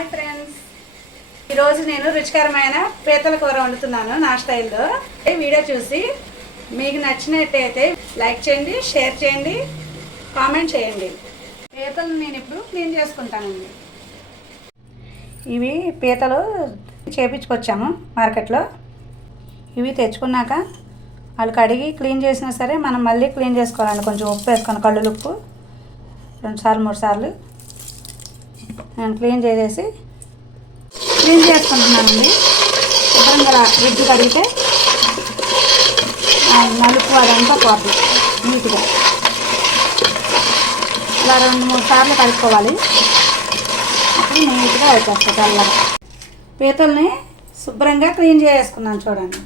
Hi friends, ఈరోజు నేను రుచికరమైన పీతల కూర వండుతున్నాను నా స్టైల్లో. ఈ వీడియో చూసి మీకు నచ్చినట్టయితే లైక్ చేయండి, షేర్ చేయండి, కామెంట్ చేయండి. పీతలు నేను ఇప్పుడు క్లీన్ చేసుకుంటానండి. ఇవి పీతలు చేపించుకొచ్చాము మార్కెట్లో. ఇవి తెచ్చుకున్నాక వాళ్ళు కడిగి క్లీన్ చేసినా సరే మనం మళ్ళీ క్లీన్ చేసుకోవాలండి. కొంచెం ఉప్పు వేసుకొని కళ్ళు ఉప్పు 2 సార్లు 3 సార్లు నేను క్లీన్ చేసుకుంటున్నానండి. శుభ్రంగా వెజ్జు కడిగితే నలుపు అదంతా పోతుంది నీట్గా. ఇలా 2-3 సార్లు కడుక్కోవాలి. అప్పుడు నీట్గా వచ్చేస్తుంది తెల్లగా. పీతల్ని శుభ్రంగా క్లీన్ చేసుకున్నాను చూడండి,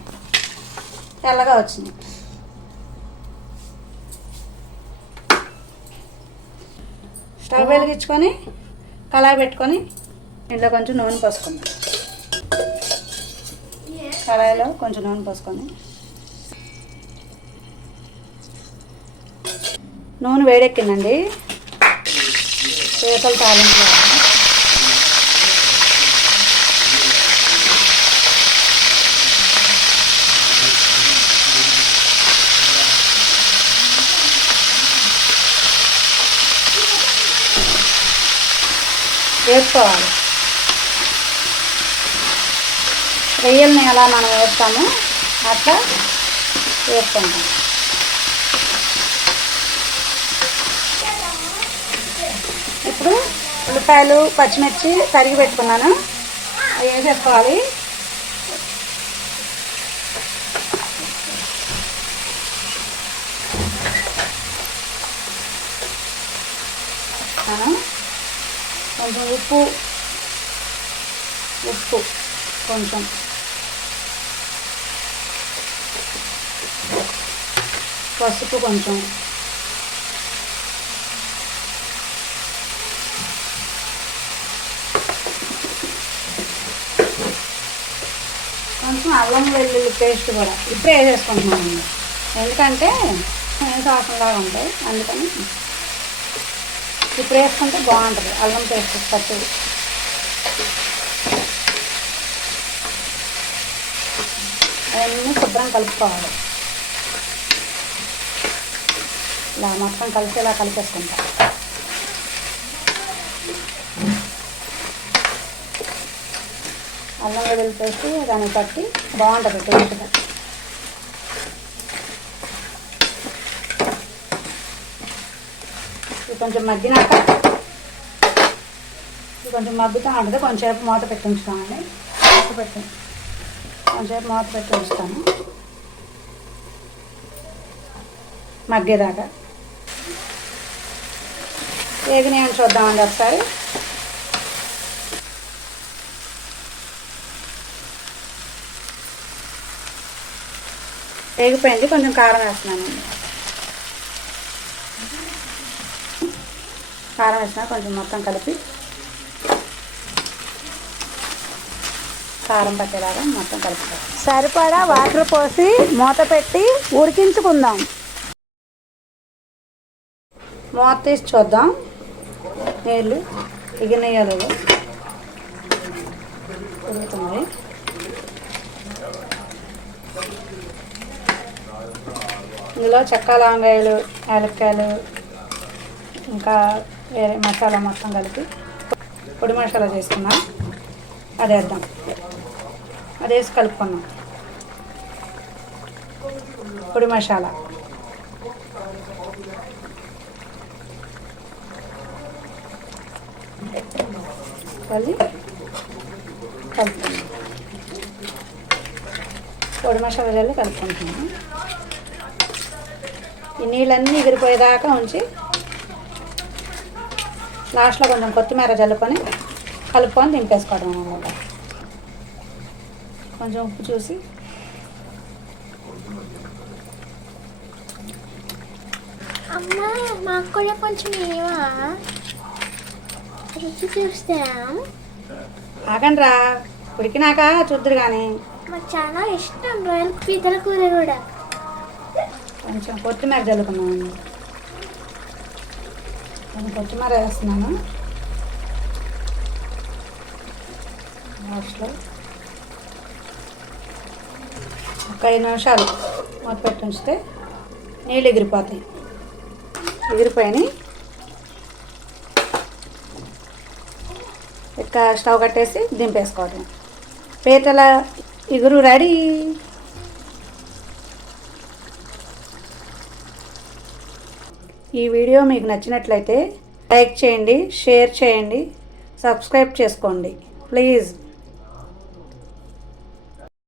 తెల్లగా వచ్చింది. స్టవ్ వెలిగించుకొని కళాయి పెట్టుకొని ఇంట్లో కొంచెం నూనె పోసుకుందాం. కళాయిలో కొంచెం నూనె పోసుకొని నూనె వేడెక్కిందండి. పీతలు తాలింపు వేసుకోవాలి. రొయ్యల్ని ఎలా మనం వేస్తామో అట్లా వేసుకుంటాం. ఇప్పుడు ఉల్లిపాయలు పచ్చిమిర్చి తరిగి పెట్టుకున్నాను, అవి వేసేసుకోవాలి. కొంచెం ఉప్పు కొంచెం పసుపు కొంచెం అల్లం వెల్లుల్లి పేస్ట్ కూడా ఇప్పుడే వేసేసుకుంటున్నామండి. ఎందుకంటే సాసంలాగా ఉంటాయి, అందుకని ఇప్పుడు వేసుకుంటే బాగుంటుంది అల్లం పేస్ట్ పచ్చడి. అవన్నీ శుభ్రం కలుపుకోవాలి. ఇలా మొత్తం కలిసేలా కలిపేసుకుంటా. అల్లం వెల్లుల్లి పేస్ట్ దాన్ని పట్టి బాగుంటుంది టేస్ట్గా. కొంచెం మగ్గినాక కొంచెం మగ్గుతూ ఉంటుంది. కొంచెంసేపు మూత పెట్టి ఉంచుతామండి. కొంచెంసేపు మూత పెట్టి ఉంచుతాను మగ్గేదాకా. వేగినాయని చూద్దామండి ఒకసారి. వేగిపోయింది. కొంచెం కారం వేస్తున్నానండి. కారం వేసినా కొంచెం మొత్తం కలిపి కారం పట్టేలాగా మొత్తం కలుపుతాం. సరిపడా వాటర్ పోసి మూత పెట్టి ఉడికించుకుందాం. మూత తీసి చూద్దాం నీళ్ళు ఎగిరినాయో లేదో. ఉడుకుతుంది. ఇందులో చెక్క లవంగాయలు యాలక్కాయలు ఇంకా వేరే మసాలా మొత్తం కలిపి పొడి మసాలా చేసుకున్నాం. అది వేద్దాం. అది వేసి కలుపుకున్నాం. పొడి మసాలా కలుపుకున్నాం. పొడి మసాలా చల్లి కలుపుకుంటున్నాం. ఈ నీళ్ళన్నీ ఎగిరిపోయేదాకా ఉంచి లాస్ట్లో కొంచెం కొత్తిమీర చల్లుకొని కలుపుకొని దింపేసుకోవడం అన్నమాట. కొంచెం ఉప్పు చూసి అమ్మా మాకు కూడా కొంచెం ఏవా రుచి చూస్తాం. ఆగండి రా, ఉడికినాక చూద్దరు కానీ. మాకు చాలా ఇష్టం రొయ్యల పీతల కూర కూడా. కొంచెం కొత్తిమీర చల్లుకున్నామండి. కొంచెం కొత్తిమీర వేస్తున్నాను. లాస్ట్లో ఒక 5 నిమిషాలు మూత పెట్టి ఉంచితే నీళ్ళు ఎగిరిపోతాయి. ఎగిరిపోయినాయి. ఇక స్టవ్ కట్టేసి దింపేసుకోవటం. పీతల ఇగురు రెడీ. ఈ వీడియో మీకు నచ్చినట్లయితే లైక్ చేయండి, షేర్ చేయండి, సబ్స్క్రైబ్ చేసుకోండి ప్లీజ్.